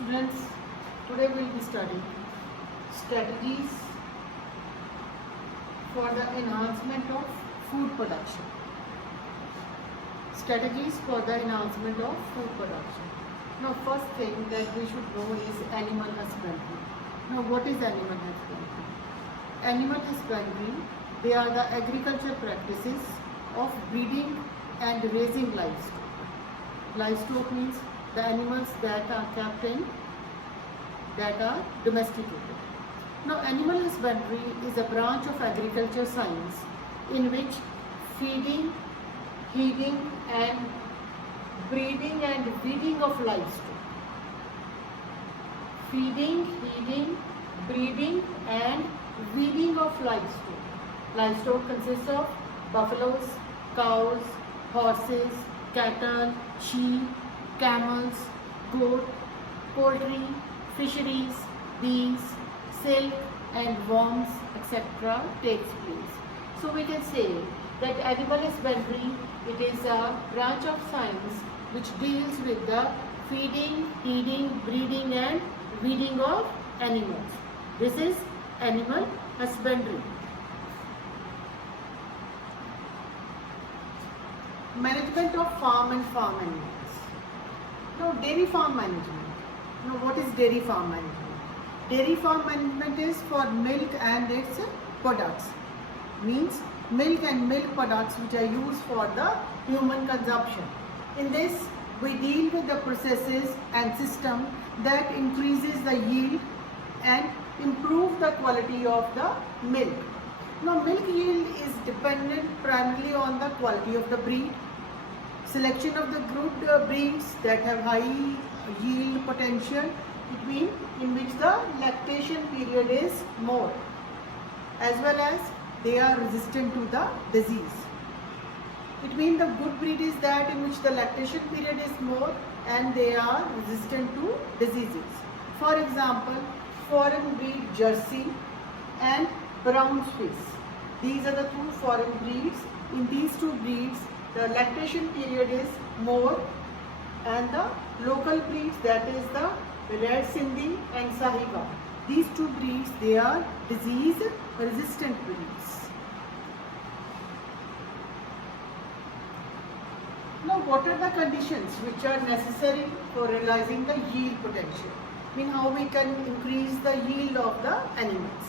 Students, today we will be studying strategies for the enhancement of food production. Strategies for the enhancement of food production. Now, first thing that we should know is animal husbandry. Now, what is animal husbandry? Animal husbandry, they are the agriculture practices of breeding and raising livestock. Livestock means the animals that are kept in, that are domesticated. Now, animal husbandry is a branch of agriculture science in which feeding, heating and breeding and feeding of livestock. Feeding, heating, breeding and weeding of livestock. Livestock consists of buffaloes, cows, horses, cattle, sheep, camels, goat, poultry, fisheries, bees, silk and worms, etc. takes place. So we can say that animal husbandry, it is a branch of science which deals with the feeding, heating, breeding and weeding of animals. This is animal husbandry. Management of farm and farm animals. Now, dairy farm management. Now, what is dairy farm management? Dairy farm management is for milk and its products. Means milk and milk products which are used for the human consumption. In this, we deal with the processes and system that increases the yield and improve the quality of the milk. Now, milk yield is dependent primarily on the quality of the breed, selection of the good breeds that have high yield potential, in which the lactation period is more, as well as they are resistant to the disease. It means the good breed is that in which the lactation period is more and they are resistant to diseases. For example, foreign breed Jersey and Brown Swiss. These are the two foreign breeds. In these two breeds, the lactation period is more, and the local breeds, that is the Red Sindhi and Sahiwal. These two breeds, they are disease resistant breeds. Now, what are the conditions which are necessary for realizing the yield potential? How we can increase the yield of the animals.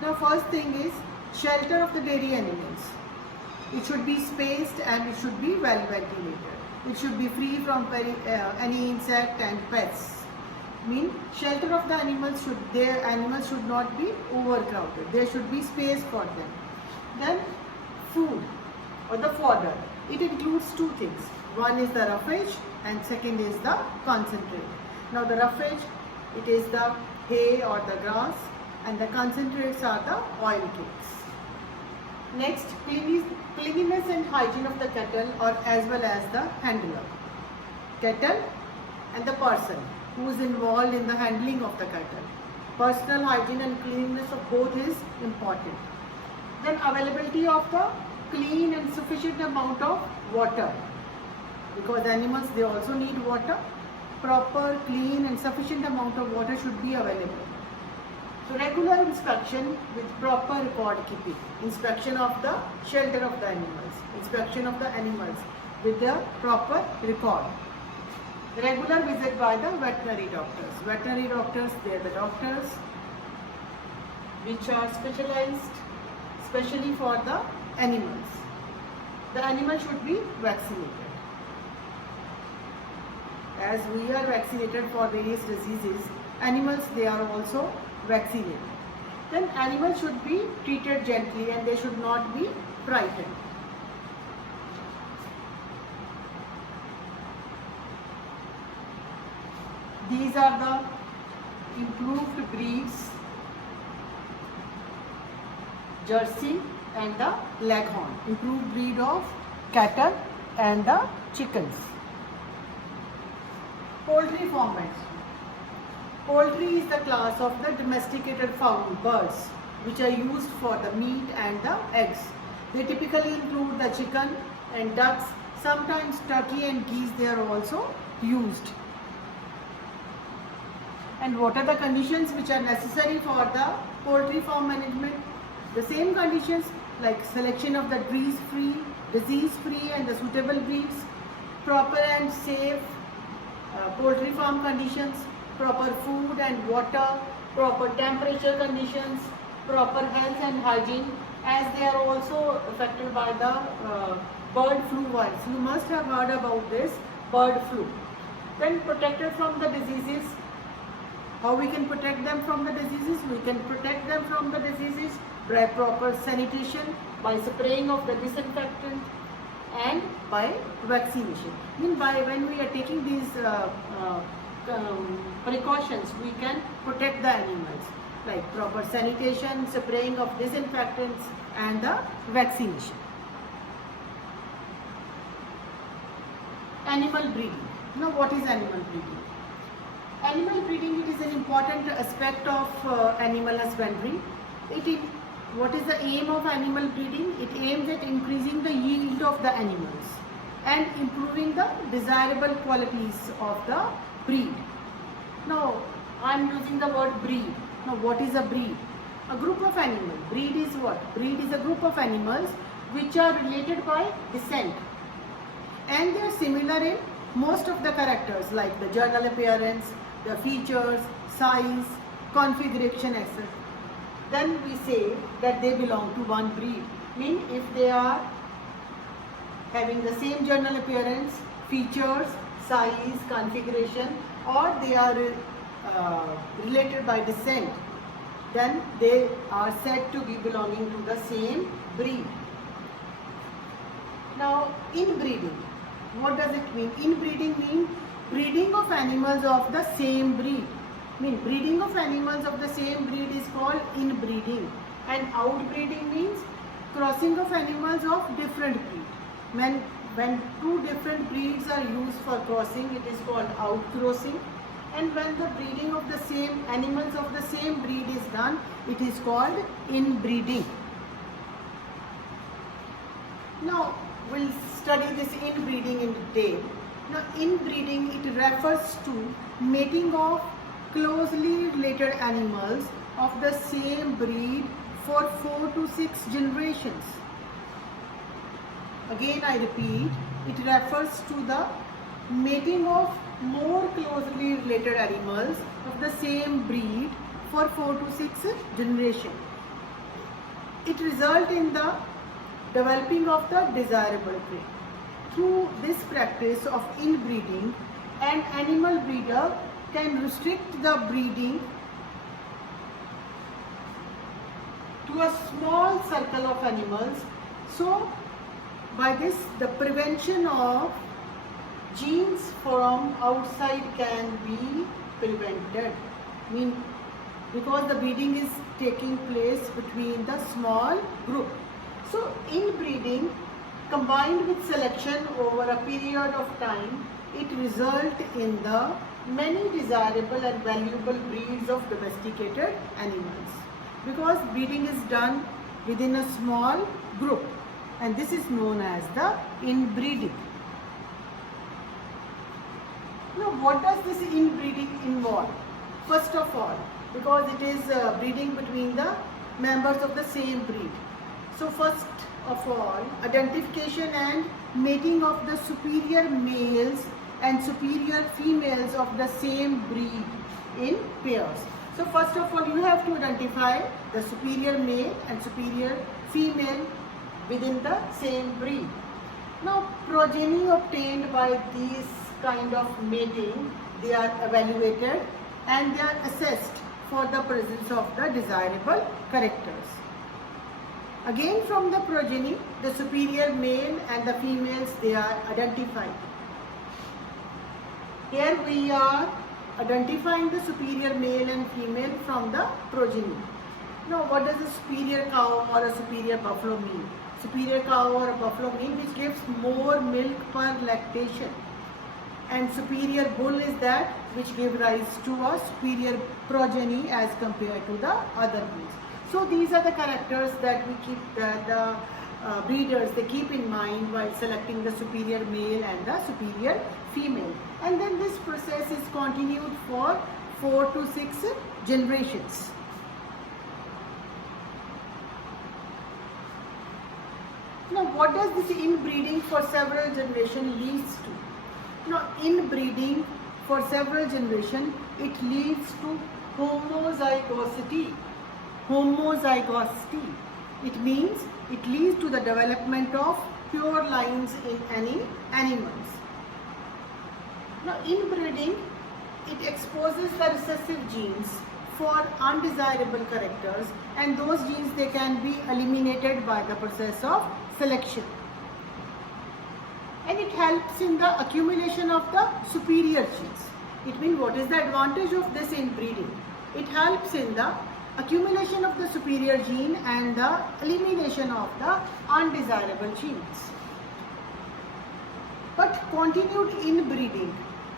Now, first thing is shelter of the dairy animals. It should be spaced and it should be well ventilated. It should be free from any insect and pests. Shelter of the animals should not be overcrowded. There should be space for them. Then food or the fodder. It includes two things. One is the roughage and second is the concentrate. Now, the roughage, it is the hay or the grass, and the concentrates are the oil cakes. Next, cleanliness and hygiene of the cattle, or as well as the handler. Cattle and the person who is involved in the handling of the cattle. Personal hygiene and cleanliness of both is important. Then availability of the clean and sufficient amount of water, because animals, they also need water. Proper, clean and sufficient amount of water should be available. So, regular inspection with proper record keeping. Inspection of the shelter of the animals. Inspection of the animals with the proper record. Regular visit by the veterinary doctors. Veterinary doctors, they are the doctors which are specialized specially for the animals. The animal should be vaccinated. As we are vaccinated for various diseases, animals, they are also vaccinated. Then animals should be treated gently and they should not be frightened. These are the improved breeds, Jersey and the Leghorn, improved breed of cattle and the chickens. Poultry farm management. Poultry is the class of the domesticated fowl birds which are used for the meat and the eggs. They typically include the chicken and ducks. Sometimes turkey and geese, they are also used. And what are the conditions which are necessary for the poultry farm management? The same conditions like selection of the disease-free and the suitable breeds, proper and safe poultry farm conditions, proper food and water, proper temperature conditions, proper health and hygiene, as they are also affected by the bird flu virus. You must have heard about this bird flu. Then protected from the diseases. How we can protect them from the diseases? We can protect them from the diseases by proper sanitation, by spraying of the disinfectant, and by vaccination. When we are taking these precautions, we can protect the animals, like proper sanitation, spraying of disinfectants, and the vaccination. Animal breeding. Now, what is animal breeding? Animal breeding, it is an important aspect of animal husbandry. What is the aim of animal breeding? It aims at increasing the yield of the animals and improving the desirable qualities of the breed. Now, I am using the word breed. Now, what is a breed? A group of animals. Breed is what? Breed is a group of animals which are related by descent, and they are similar in most of the characters like the general appearance, the features, size, configuration, etc. Then we say that they belong to one breed. If they are having the same general appearance, features, size, configuration, or they are related by descent, then they are said to be belonging to the same breed. Now, inbreeding. What does it mean? Inbreeding means breeding of animals of the same breed. Breeding of animals of the same breed is called inbreeding. And outbreeding means crossing of animals of different breed. When two different breeds are used for crossing, it is called outcrossing. And when the breeding of the same animals of the same breed is done, it is called inbreeding. Now, we'll study this inbreeding in detail. Now, inbreeding, it refers to mating of closely related animals of the same breed for 4 to 6 generations. Again, I repeat, it refers to the mating of more closely related animals of the same breed for 4 to 6 generations. It results in the developing of the desirable trait. Through this practice of inbreeding, an animal breeder can restrict the breeding to a small circle of animals. So, by this, the prevention of genes from outside can be prevented. Because the breeding is taking place between the small group. So, inbreeding combined with selection over a period of time, it results in the many desirable and valuable breeds of domesticated animals. Because breeding is done within a small group, and this is known as the inbreeding. Now, what does this inbreeding involve? First of all, because it is breeding between the members of the same breed. So, first of all, identification and mating of the superior males and superior females of the same breed in pairs. So, first of all, you have to identify the superior male and superior female within the same breed. Now, progeny obtained by these kind of mating, they are evaluated and they are assessed for the presence of the desirable characters. Again, from the progeny, the superior male and the females, they are identified. Here we are identifying the superior male and female from the progeny. Now, what does a superior cow or a superior buffalo mean? Superior cow or a buffalo mean which gives more milk per lactation. And superior bull is that which gives rise to a superior progeny as compared to the other breeds. So these are the characters that we keep, the breeders, they keep in mind while selecting the superior male and the superior female. And then this process is continued for 4 to 6 generations. Now, what does this inbreeding for several generations leads to? Now, inbreeding for several generations, it leads to homozygosity. Homozygosity. It means it leads to the development of pure lines in any animals. Now, inbreeding, it exposes the recessive genes for undesirable characters, and those genes, they can be eliminated by the process of selection. And it helps in the accumulation of the superior genes. It means, what is the advantage of this inbreeding? It helps in the accumulation of the superior gene and the elimination of the undesirable genes. But continued inbreeding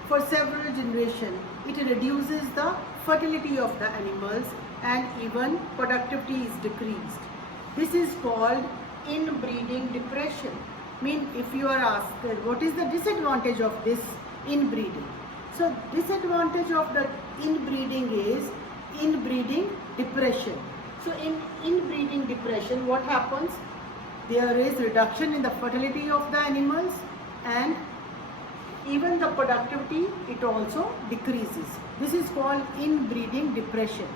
for several generations, it reduces the fertility of the animals and even productivity is decreased. This is called inbreeding depression. If you are asked what is the disadvantage of this inbreeding, so disadvantage of the inbreeding is inbreeding depression. So in inbreeding depression, what happens? There is reduction in the fertility of the animals and even the productivity, it also decreases. This is called inbreeding depression.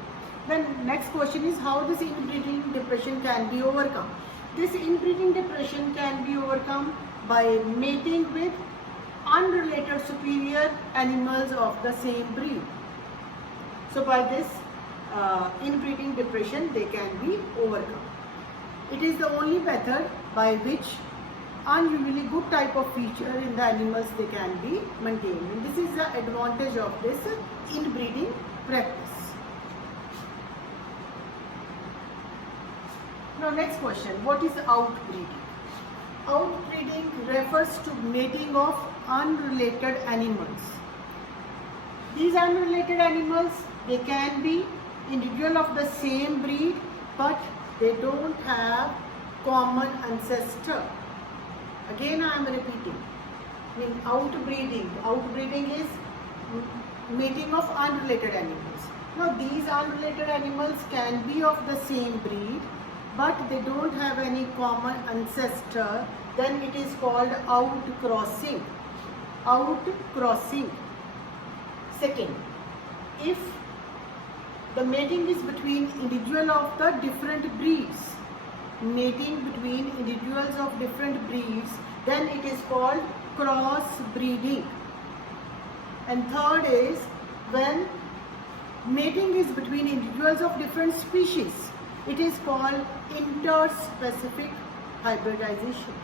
Then next question is, how this inbreeding depression can be overcome? This inbreeding depression can be overcome by mating with unrelated superior animals of the same breed. So by this inbreeding depression, they can be overcome. It is the only method by which unusually good type of feature in the animals, they can be maintained. And this is the advantage of this inbreeding practice. Now next question, what is outbreeding? Outbreeding refers to mating of unrelated animals. These unrelated animals, they can be individual of the same breed, but they don't have common ancestor. Again, I am repeating. Outbreeding is mating of unrelated animals. Now, these unrelated animals can be of the same breed, but they don't have any common ancestor. Then it is called outcrossing. Outcrossing. Second, if the mating is between individual of the different breeds, mating between individuals of different breeds, then it is called crossbreeding. And third is when mating is between individuals of different species, it is called interspecific hybridization.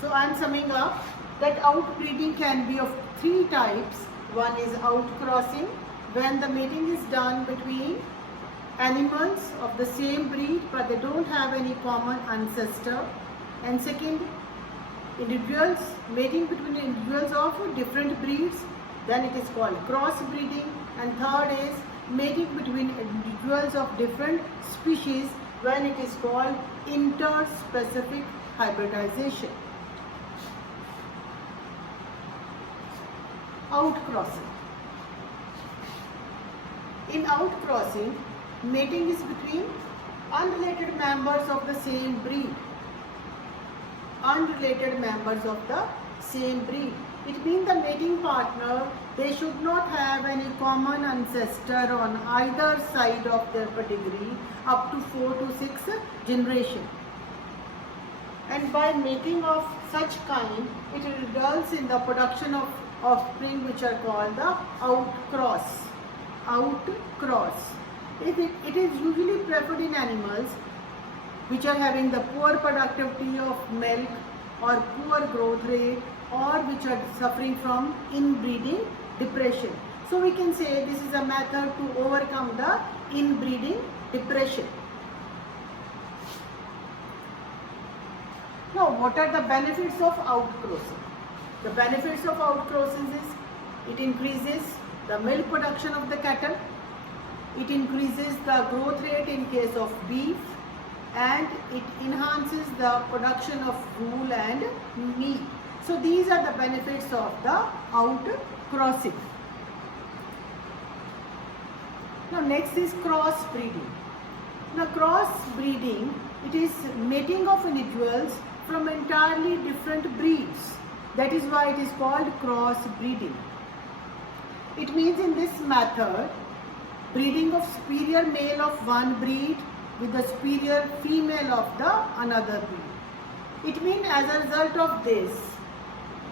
So I am summing up that outbreeding can be of three types. One is outcrossing, when the mating is done between animals of the same breed but they don't have any common ancestor. And second, individuals mating between individuals of different breeds, then it is called crossbreeding. And third is mating between individuals of different species, when it is called interspecific hybridization. Outcrossing. In outcrossing, mating is between unrelated members of the same breed. Unrelated members of the same breed. It means the mating partner, they should not have any common ancestor on either side of their pedigree up to 4 to 6 generations. And by mating of such kind, it results in the production of offspring which are called the outcross. Outcross. It is usually preferred in animals which are having the poor productivity of milk or poor growth rate, or which are suffering from inbreeding depression. So we can say this is a method to overcome the inbreeding depression. Now, what are the benefits of outcrossing? The benefits of outcrossing is it increases the milk production of the cattle, it increases the growth rate in case of beef, and it enhances the production of wool and meat. So these are the benefits of the outcrossing. Now next is cross breeding. Now cross breeding, it is mating of individuals from entirely different breeds. That is why it is called cross breeding. It means in this method, breeding of superior male of one breed with the superior female of the another breed. It means as a result of this,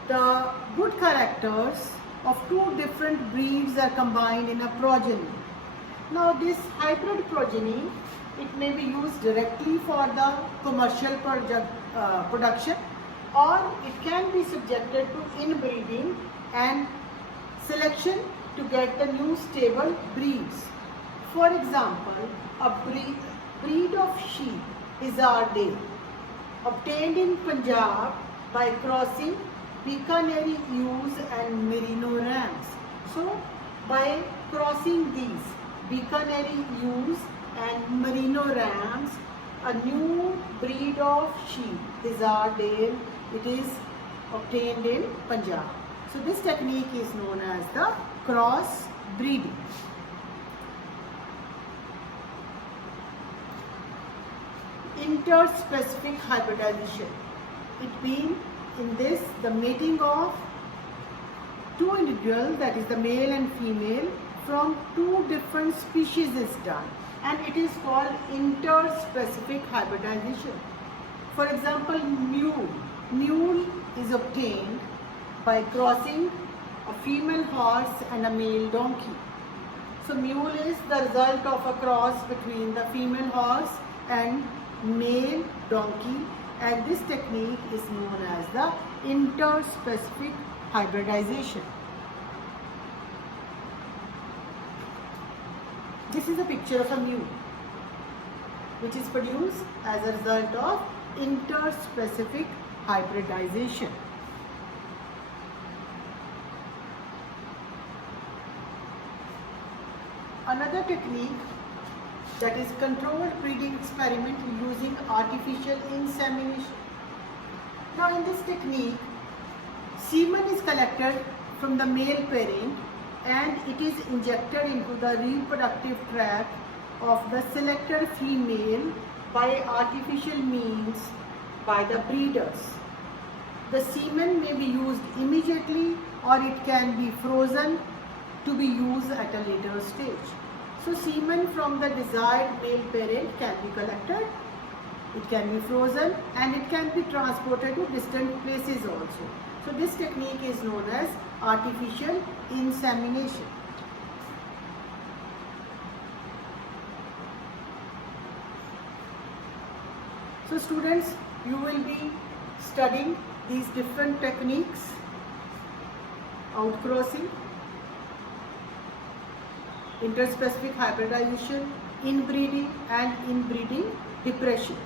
the good characters of two different breeds are combined in a progeny. Now this hybrid progeny, it may be used directly for the commercial production, or it can be subjected to inbreeding and selection to get the new stable breeds. For example, a breed of sheep is our day, obtained in Punjab by crossing Bikaneri ewes and Merino rams. So, by crossing these Bikaneri ewes and Merino rams, a new breed of sheep is our day. It is obtained in Punjab. So this technique is known as the cross breeding. Interspecific hybridization. It means in this the mating of two individuals, that is the male and female, from two different species is done, and it is called interspecific hybridization. For example, mule. Mule is obtained by crossing a female horse and a male donkey. So mule is the result of a cross between the female horse and male donkey, and this technique is known as the interspecific hybridization. This is a picture of a mule which is produced as a result of interspecific hybridization. Another technique, that is controlled breeding experiment using artificial insemination. Now in this technique, semen is collected from the male parent and it is injected into the reproductive tract of the selected female by artificial means by the breeders. The semen may be used immediately or it can be frozen to be used at a later stage. So semen from the desired male parent can be collected, it can be frozen, and it can be transported to distant places also. So this technique is known as artificial insemination. So students, you will be studying these different techniques: outcrossing, interspecific hybridization, inbreeding and inbreeding depression.